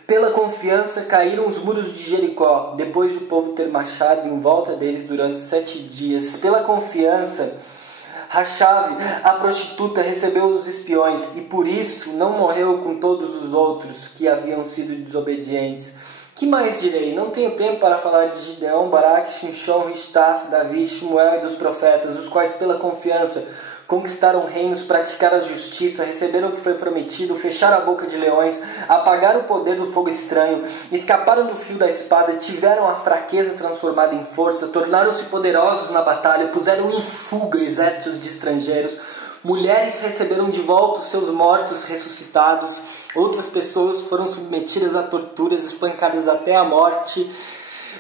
Pela confiança caíram os muros de Jericó, depois de o povo ter marchado em volta deles durante 7 dias. Pela confiança, Rachave, a prostituta, recebeu os espiões, e por isso não morreu com todos os outros que haviam sido desobedientes. Que mais direi? Não tenho tempo para falar de Gideão, Baraque, Xinchon, Ristaf, Davi, Shmuel e dos profetas, os quais pela confiança conquistaram reinos, praticaram a justiça, receberam o que foi prometido, fecharam a boca de leões, apagaram o poder do fogo estranho, escaparam do fio da espada, tiveram a fraqueza transformada em força, tornaram-se poderosos na batalha, puseram em fuga exércitos de estrangeiros. Mulheres receberam de volta os seus mortos ressuscitados. Outras pessoas foram submetidas a torturas, espancadas até a morte,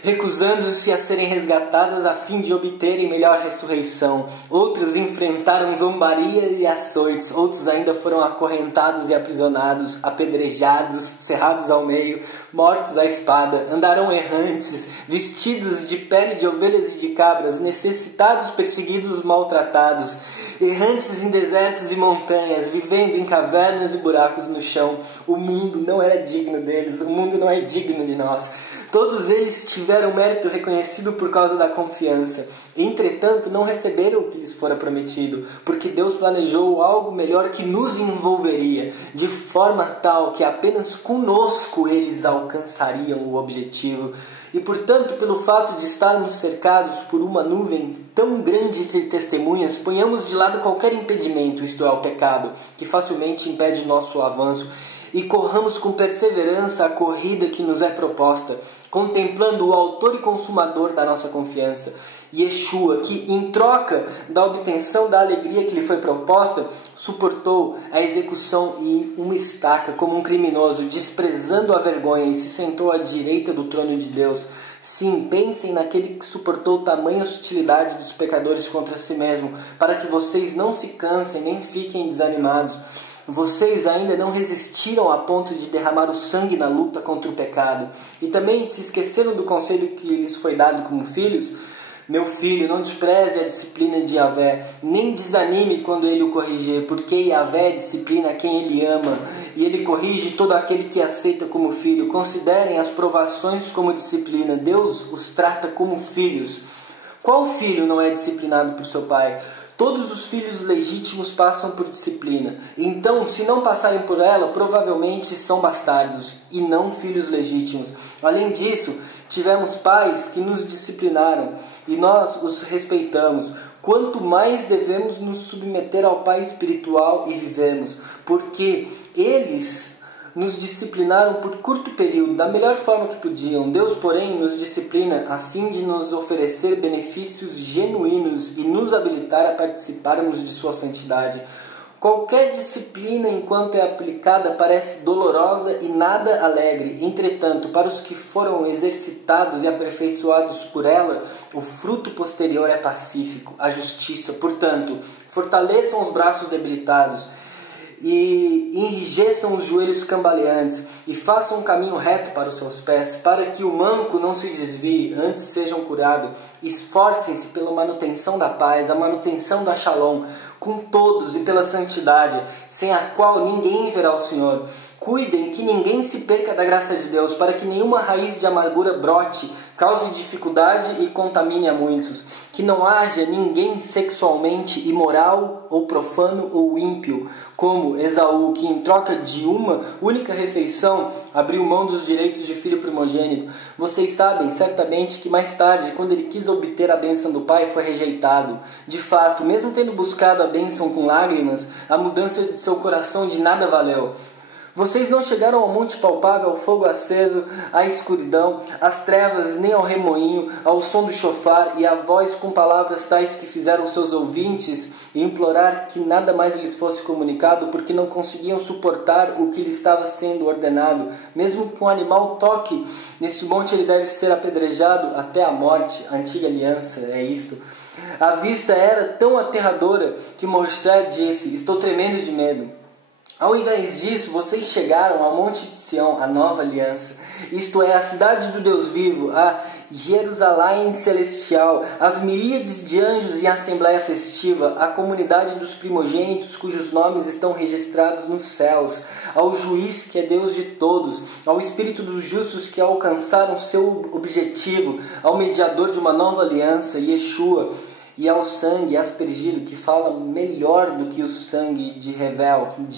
recusando-se a serem resgatadas a fim de obterem melhor ressurreição. Outros enfrentaram zombaria e açoites. Outros ainda foram acorrentados e aprisionados, apedrejados, cerrados ao meio, mortos à espada. Andaram errantes, vestidos de pele de ovelhas e de cabras, necessitados, perseguidos, maltratados, errantes em desertos e montanhas, vivendo em cavernas e buracos no chão. O mundo não era digno deles, o mundo não é digno de nós. Todos eles tiveram mérito reconhecido por causa da confiança. Entretanto, não receberam o que lhes fora prometido, porque Deus planejou algo melhor que nos envolveria, de forma tal que apenas conosco eles alcançariam o objetivo. E, portanto, pelo fato de estarmos cercados por uma nuvem tão grande de testemunhas, ponhamos de lado qualquer impedimento, isto é, o pecado, que facilmente impede nosso avanço, e corramos com perseverança a corrida que nos é proposta, contemplando o autor e consumador da nossa confiança, Yeshua, que em troca da obtenção da alegria que lhe foi proposta, suportou a execução em uma estaca como um criminoso, desprezando a vergonha, e se sentou à direita do trono de Deus. Sim, pensem naquele que suportou tamanha hostilidade dos pecadores contra si mesmo, para que vocês não se cansem nem fiquem desanimados. Vocês ainda não resistiram a ponto de derramar o sangue na luta contra o pecado. E também se esqueceram do conselho que lhes foi dado como filhos. Meu filho, não despreze a disciplina de Yahvé, nem desanime quando ele o corrigir, porque Yahvé disciplina quem ele ama, e ele corrige todo aquele que aceita como filho. Considerem as provações como disciplina. Deus os trata como filhos. Qual filho não é disciplinado por seu pai? Todos os filhos legítimos passam por disciplina. Então, se não passarem por ela, provavelmente são bastardos e não filhos legítimos. Além disso, tivemos pais que nos disciplinaram e nós os respeitamos. Quanto mais devemos nos submeter ao Pai espiritual e vivemos, porque eles nos disciplinaram por curto período, da melhor forma que podiam. Deus, porém, nos disciplina a fim de nos oferecer benefícios genuínos e nos habilitar a participarmos de sua santidade. Qualquer disciplina, enquanto é aplicada, parece dolorosa e nada alegre. Entretanto, para os que foram exercitados e aperfeiçoados por ela, o fruto posterior é pacífico, a justiça. Portanto, fortaleçam os braços debilitados e enrijeçam os joelhos cambaleantes, e façam um caminho reto para os seus pés, para que o manco não se desvie, antes sejam curados. Esforcem-se pela manutenção da paz, a manutenção da shalom, com todos, e pela santidade, sem a qual ninguém verá o Senhor. Cuidem que ninguém se perca da graça de Deus, para que nenhuma raiz de amargura brote, cause dificuldade e contamine a muitos. Que não haja ninguém sexualmente imoral, ou profano, ou ímpio, como Esaú, que em troca de uma única refeição abriu mão dos direitos de filho primogênito. Vocês sabem certamente que mais tarde, quando ele quis obter a bênção do pai, foi rejeitado. De fato, mesmo tendo buscado a bênção com lágrimas, a mudança de seu coração de nada valeu. Vocês não chegaram ao monte palpável, ao fogo aceso, à escuridão, às trevas, nem ao remoinho, ao som do chofar e à voz com palavras tais que fizeram seus ouvintes implorar que nada mais lhes fosse comunicado, porque não conseguiam suportar o que lhe estava sendo ordenado. Mesmo que um animal toque neste monte, ele deve ser apedrejado até a morte. A antiga aliança é isto. A vista era tão aterradora que Moisés disse: estou tremendo de medo. Ao invés disso, vocês chegaram ao Monte de Sião, a nova aliança, isto é, a cidade do Deus vivo, a Jerusalém celestial, as miríades de anjos em assembleia festiva, a comunidade dos primogênitos cujos nomes estão registrados nos céus, ao juiz que é Deus de todos, ao espírito dos justos que alcançaram seu objetivo, ao mediador de uma nova aliança, Yeshua, e ao sangue aspergido, que fala melhor do que o sangue de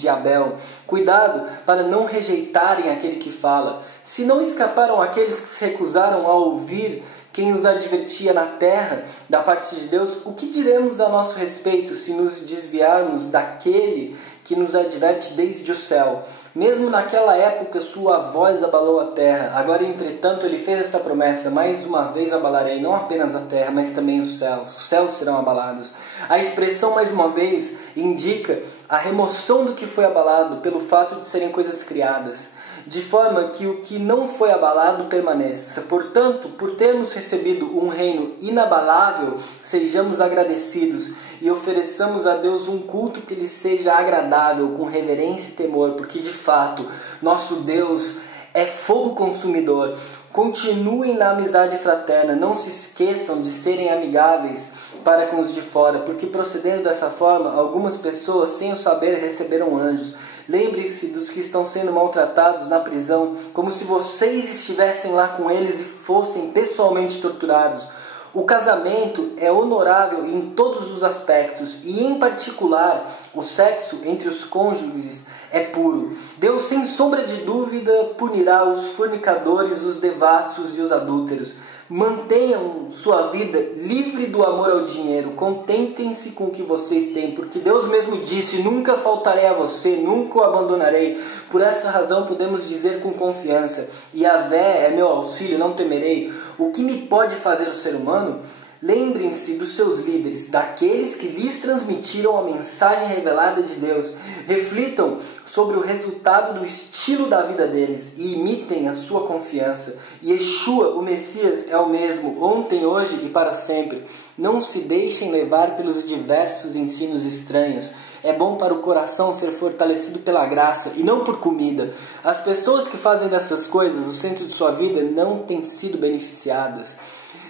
Abel. Cuidado para não rejeitarem aquele que fala. Se não escaparam aqueles que se recusaram a ouvir quem os advertia na terra da parte de Deus, o que diremos a nosso respeito se nos desviarmos daquele que nos adverte desde o céu? Mesmo naquela época sua voz abalou a terra. Agora, entretanto, ele fez essa promessa: mais uma vez abalarei não apenas a terra, mas também os céus. Os céus serão abalados. A expressão mais uma vez indica a remoção do que foi abalado pelo fato de serem coisas criadas, de forma que o que não foi abalado permaneça. Portanto, por termos recebido um reino inabalável, sejamos agradecidos e ofereçamos a Deus um culto que lhe seja agradável, com reverência e temor, porque de fato nosso Deus é fogo consumidor. Continuem na amizade fraterna, não se esqueçam de serem amigáveis para com os de fora, porque procedendo dessa forma, algumas pessoas, sem o saber, receberam anjos. Lembre-se dos que estão sendo maltratados na prisão, como se vocês estivessem lá com eles e fossem pessoalmente torturados. O casamento é honorável em todos os aspectos e, em particular, o sexo entre os cônjuges é puro. Deus, sem sombra de dúvida, punirá os fornicadores, os devassos e os adúlteros. Mantenham sua vida livre do amor ao dinheiro. Contentem-se com o que vocês têm, porque Deus mesmo disse: nunca faltarei a você, nunca o abandonarei. Por essa razão podemos dizer com confiança: Yahvé é meu auxílio, não temerei. O que me pode fazer o ser humano? Lembrem-se dos seus líderes, daqueles que lhes transmitiram a mensagem revelada de Deus. Reflitam sobre o resultado do estilo da vida deles e imitem a sua confiança. Yeshua, o Messias, é o mesmo, ontem, hoje e para sempre. Não se deixem levar pelos diversos ensinos estranhos. É bom para o coração ser fortalecido pela graça e não por comida. As pessoas que fazem dessas coisas o centro de sua vida não têm sido beneficiadas.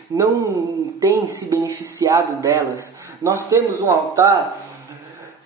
Não tem se beneficiado delas. Nós temos um altar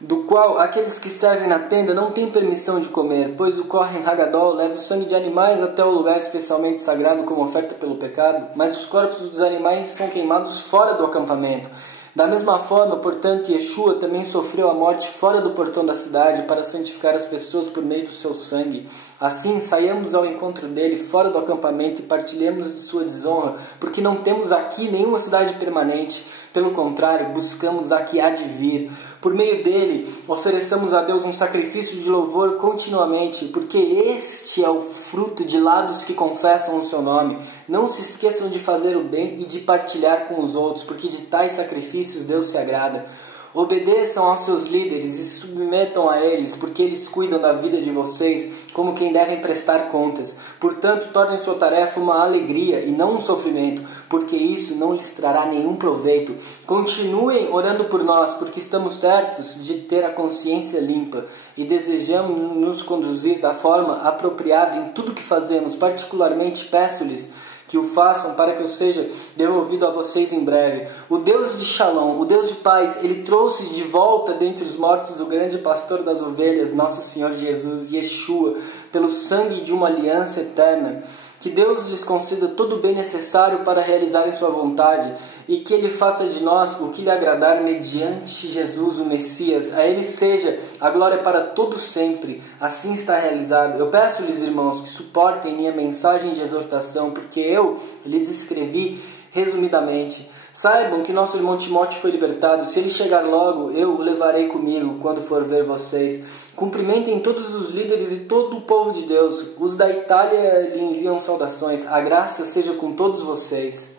do qual aqueles que servem na tenda não têm permissão de comer, pois o Kohen Hagadol leva o sangue de animais até o lugar especialmente sagrado como oferta pelo pecado, mas os corpos dos animais são queimados fora do acampamento. Da mesma forma, portanto, Yeshua também sofreu a morte fora do portão da cidade para santificar as pessoas por meio do seu sangue. Assim, saiamos ao encontro dele fora do acampamento e partilhemos de sua desonra, porque não temos aqui nenhuma cidade permanente. Pelo contrário, buscamos a que há de vir. Por meio dele, ofereçamos a Deus um sacrifício de louvor continuamente, porque este é o fruto de lábios que confessam o seu nome. Não se esqueçam de fazer o bem e de partilhar com os outros, porque de tais sacrifícios Deus se agrada. Obedeçam aos seus líderes e se submetam a eles, porque eles cuidam da vida de vocês como quem devem prestar contas. Portanto, tornem sua tarefa uma alegria e não um sofrimento, porque isso não lhes trará nenhum proveito. Continuem orando por nós, porque estamos certos de ter a consciência limpa e desejamos nos conduzir da forma apropriada em tudo que fazemos. Particularmente peço-lhes que o façam para que eu seja devolvido a vocês em breve. O Deus de Shalom, o Deus de paz, Ele trouxe de volta dentre os mortos o grande pastor das ovelhas, nosso Senhor Jesus, Yeshua, pelo sangue de uma aliança eterna. Que Deus lhes conceda todo o bem necessário para realizarem sua vontade e que Ele faça de nós o que lhe agradar mediante Jesus, o Messias. A Ele seja a glória para todo sempre. Assim está realizado. Eu peço-lhes, irmãos, que suportem minha mensagem de exortação, porque eu lhes escrevi resumidamente. Saibam que nosso irmão Timóteo foi libertado. Se ele chegar logo, eu o levarei comigo quando for ver vocês. Cumprimentem todos os líderes e todo o povo de Deus. Os da Itália lhe enviam saudações. A graça seja com todos vocês.